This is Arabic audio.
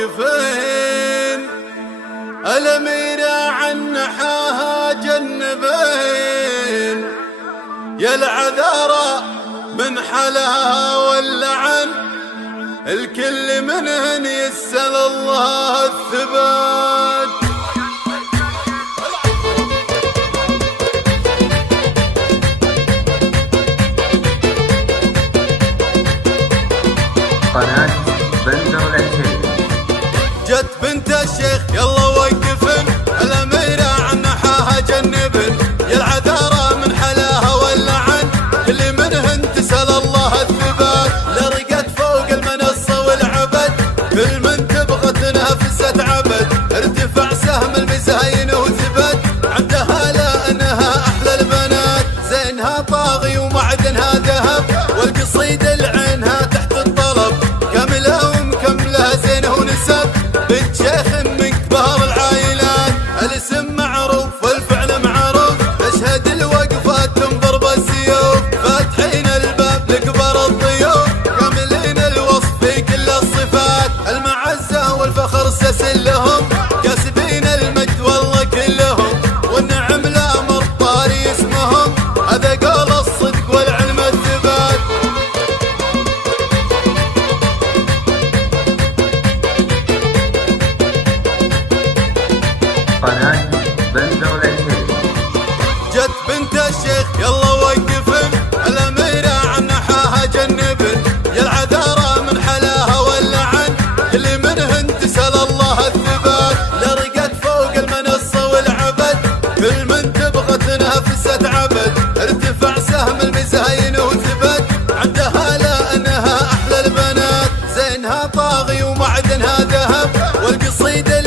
واقفين الأميرة عن نحاها جنبين، يا العذارى من حلاها واللعن الكل منهن يسأل الله الثبات. قناة بندر العتيبي. جت بنت الشيخ يلا وقفن الأميرة عن نحاها جنبن، يا العذارى من حلاها واللعن اللي منهن تسأل الله الثبات. لرقت فوق المنصة والعبد كل من تبغى تنافسة عبد، ارتفع سهم المزاين وثبت عندها لأنها أحلى البنات، زينها طاغي ومعدنها ذهب والقصيدة لعينها تحت الطلب، كاملة ومكملة زينة ونسب بنت شيخ من كبار العائلات، الاسم معروف والفعل معروف تشهد الوقفات تنظر بالسيوف، فاتحين الباب لكبار الضيوف كاملين الوصف في كل الصفات، المعزة والفخر سلسل لهم كاسبين المجد والله كلهم، والنعم لا مرطاري اسمهم هذا قول الصدق والعلم الثبات. قناة بندر العتيبي. جت بنت الشيخ يلا وقفن الأميرة عن نحاها جنبن، يا العذارى من حلاها واللعن اللي منهن تسأل الله الثبات. لرقت فوق المنصة والعبد كل من تبغى تنافسة عبد، ارتفع سهم المزاين وثبت عندها لأنها أحلى البنات، زينها طاغي ومعدنها ذهب والقصيدة